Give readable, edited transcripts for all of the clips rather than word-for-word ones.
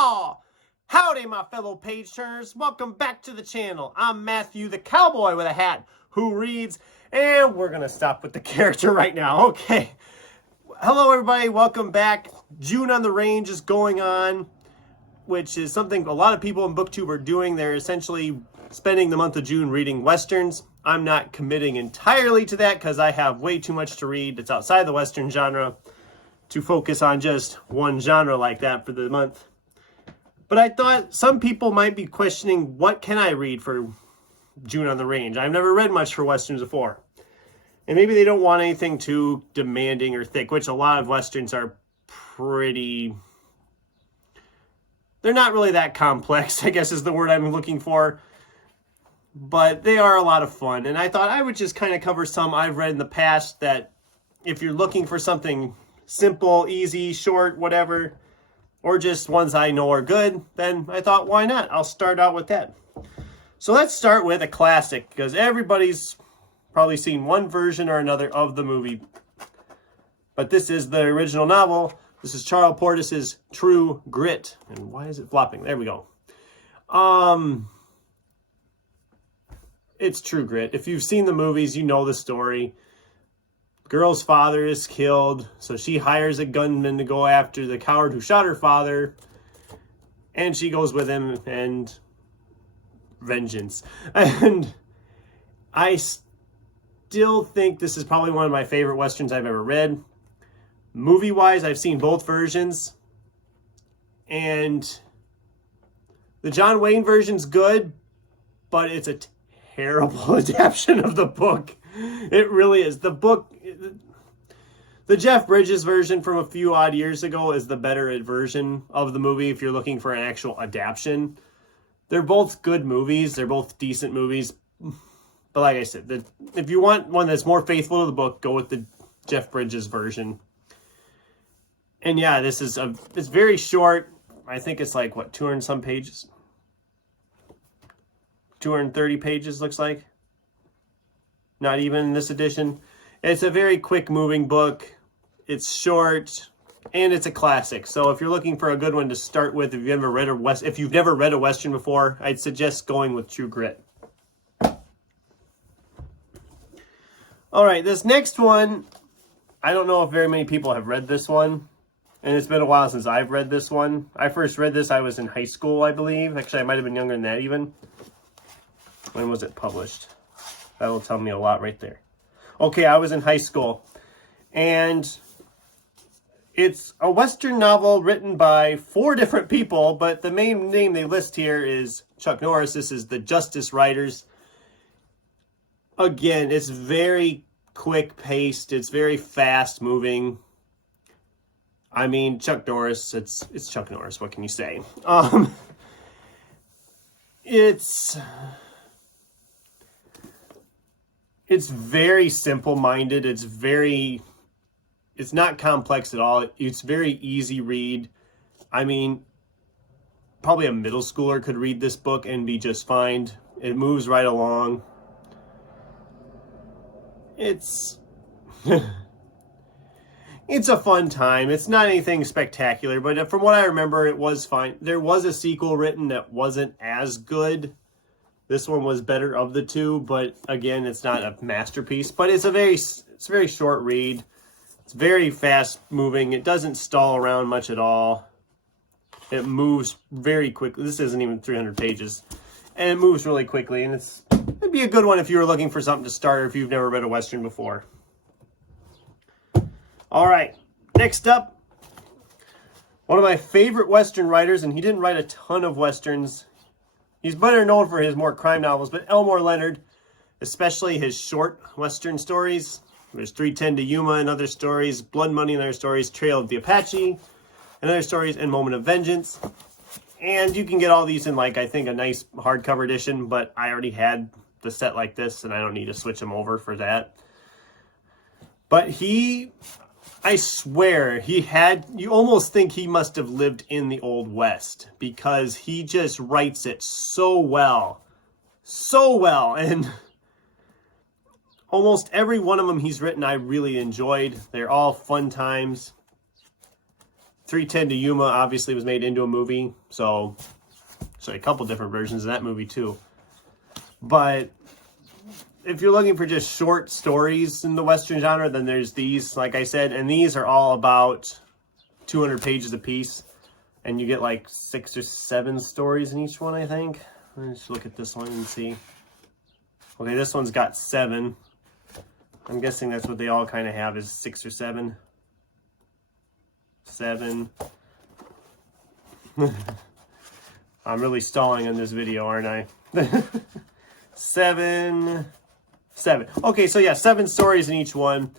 Yeehaw! Howdy, my fellow page turners. Welcome back to the channel. I'm Matthew, the cowboy with a hat who reads, and we're going to stop with the character right now. Okay. Hello, everybody. Welcome back. June on the Range is going on, which is something a lot of people in BookTube are doing. They're essentially spending the month of June reading Westerns. I'm not committing entirely to that because I have way too much to read. It's outside the Western genre to focus on just one genre like that for the month. But I thought some people might be questioning, what can I read for June on the Range? I've never read much for Westerns before. And maybe they don't want anything too demanding or thick, which a lot of Westerns are pretty... They're not really that complex, I guess is the word I'm looking for. But they are a lot of fun. And I thought I would just kind of cover some I've read in the past that if you're looking for something simple, easy, short, whatever, or just ones I know are good, then I thought, why not? I'll start out with that. So let's start with a classic, because everybody's probably seen one version or another of the movie. But this is the original novel. This is Charles Portis's True Grit. And why is it flopping? There we go. It's True Grit. If you've seen the movies, you know the story. Girl's father is killed, so she hires a gunman to go after the coward who shot her father. And she goes with him, and vengeance. And I still think this is probably one of my favorite Westerns I've ever read. Movie-wise, I've seen both versions. And the John Wayne version's good, but it's a terrible adaptation of the book. It really is. The book, the Jeff Bridges version from a few odd years ago is the better version of the movie if you're looking for an actual adaptation. They're both good movies. They're both decent movies. But like I said, if you want one that's more faithful to the book, go with the Jeff Bridges version. And yeah, it's very short. I think it's like, what, 200 and some pages? 230 pages, looks like. Not even in this edition. It's a very quick moving book. It's short and it's a classic. So if you're looking for a good one to start with, if you've never read a Western before, I'd suggest going with True Grit. All right, this next one, I don't know if very many people have read this one, and it's been a while since I've read this one. I first read this, I was in high school, I believe. Actually, I might have been younger than that even. When was it published? That will tell me a lot right there. Okay, I was in high school. And it's a Western novel written by 4 different people, but the main name they list here is Chuck Norris. This is the Justice Writers. Again, it's very quick-paced. It's very fast-moving. I mean, Chuck Norris, it's Chuck Norris. What can you say? It's very simple-minded. It's not complex at all. It's very easy read. I mean, probably a middle schooler could read this book and be just fine. It moves right along. It's it's a fun time. It's not anything spectacular, but from what I remember, it was fine. There was a sequel written that wasn't as good. This one was better of the two, but again, it's not a masterpiece. But it's a very short read. It's very fast moving. It doesn't stall around much at all. It moves very quickly. This isn't even 300 pages, and it moves really quickly. And it'd be a good one if you were looking for something to start, or if you've never read a Western before. All right, next up, one of my favorite Western writers, and he didn't write a ton of Westerns. He's better known for his more crime novels, but Elmore Leonard, especially his short Western stories. There's 3:10 to Yuma and other stories, Blood Money and other stories, Trail of the Apache and other stories, and Moment of Vengeance. And you can get all these in, like, I think a nice hardcover edition, but I already had the set like this, and I don't need to switch them over for that. But I swear, you almost think he must have lived in the Old West, because he just writes it so well, and almost every one of them he's written I really enjoyed. They're all fun times. 310 to Yuma obviously was made into a movie, so a couple different versions of that movie too. But if you're looking for just short stories in the Western genre, then there's these, like I said, and these are all about 200 pages a piece, and you get like 6 or 7 stories in each one, I think. Let's look at this one and see. Okay, this one's got 7. I'm guessing that's what they all kind of have, is 6 or 7. 7. I'm really stalling on this video, aren't I? 7. Okay, so yeah, 7 stories in each one.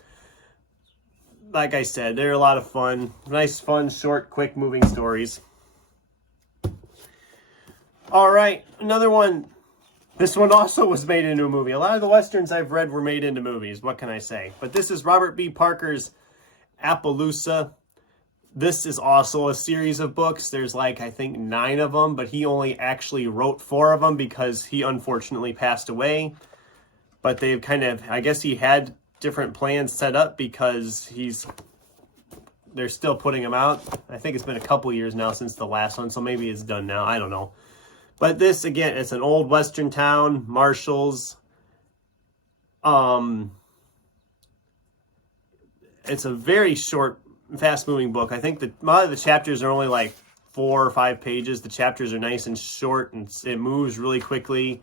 Like I said, they're a lot of fun. Nice, fun, short, quick, moving stories. All right, another one. This one also was made into a movie. A lot of the Westerns I've read were made into movies. What can I say? But this is Robert B. Parker's Appaloosa. This is also a series of books. There's like, I think, 9 of them, but he only actually wrote 4 of them because he unfortunately passed away. But they've kind of, I guess he had different plans set up because they're still putting them out. I think it's been a couple years now since the last one, so maybe it's done now. I don't know. But this, again, it's an old Western town, Marshall's. It's a very short, fast-moving book. I think a lot of the chapters are only like 4 or 5 pages. The chapters are nice and short, and it moves really quickly.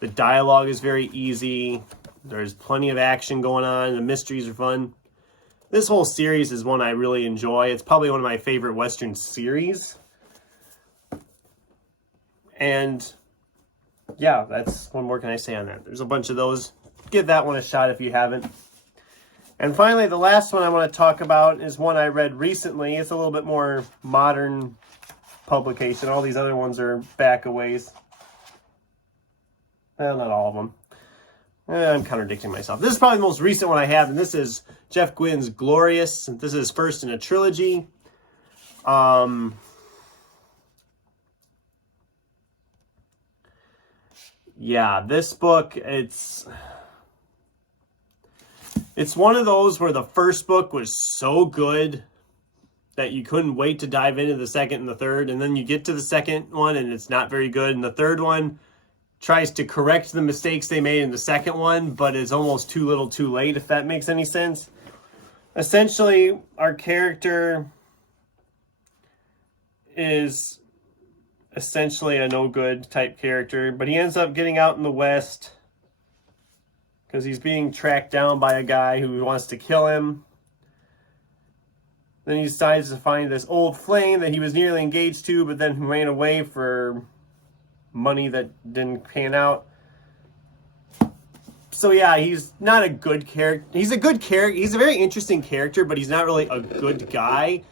The dialogue is very easy. There's plenty of action going on. The mysteries are fun. This whole series is one I really enjoy. It's probably one of my favorite Western series. And yeah, what more can I say on that? There's a bunch of those. Give that one a shot if you haven't. And finally, the last one I want to talk about is one I read recently. It's a little bit more modern publication. All these other ones are back a ways. Well, not all of them. I'm contradicting myself. This is probably the most recent one I have, and this is Jeff Gwynn's Glorious. This is first in a trilogy. Yeah, this book, it's one of those where the first book was so good that you couldn't wait to dive into the second and the third, and then you get to the second one and it's not very good, and the third one tries to correct the mistakes they made in the second one, but it's almost too little too late, if that makes any sense. Essentially, our character is essentially a no-good type character, but he ends up getting out in the West because he's being tracked down by a guy who wants to kill him. Then he decides to find this old flame that he was nearly engaged to, but then ran away for money that didn't pan out. So yeah, he's not a good character. He's a good character. He's a very interesting character, but he's not really a good guy.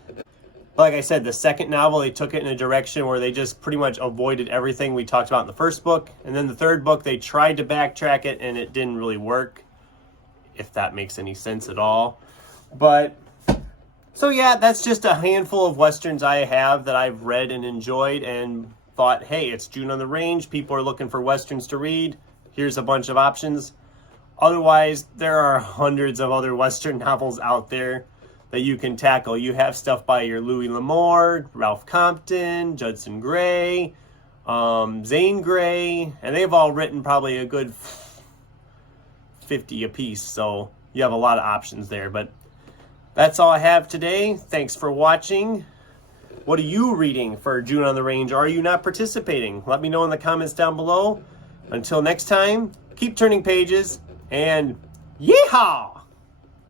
Like I said, the second novel, they took it in a direction where they just pretty much avoided everything we talked about in the first book. And then the third book, they tried to backtrack it, and it didn't really work, if that makes any sense at all. But, so yeah, that's just a handful of Westerns I have that I've read and enjoyed and thought, hey, it's June on the Range. People are looking for Westerns to read. Here's a bunch of options. Otherwise, there are hundreds of other Western novels out there that you can tackle. You have stuff by your Louis L'Amour, Ralph Compton, Judson Gray, Zane Grey, and they've all written probably a good 50 apiece, so you have a lot of options there. But that's all I have today. Thanks for watching. What are you reading for June on the Range? Are you not participating? Let me know in the comments down below. Until next time, keep turning pages, and yeehaw!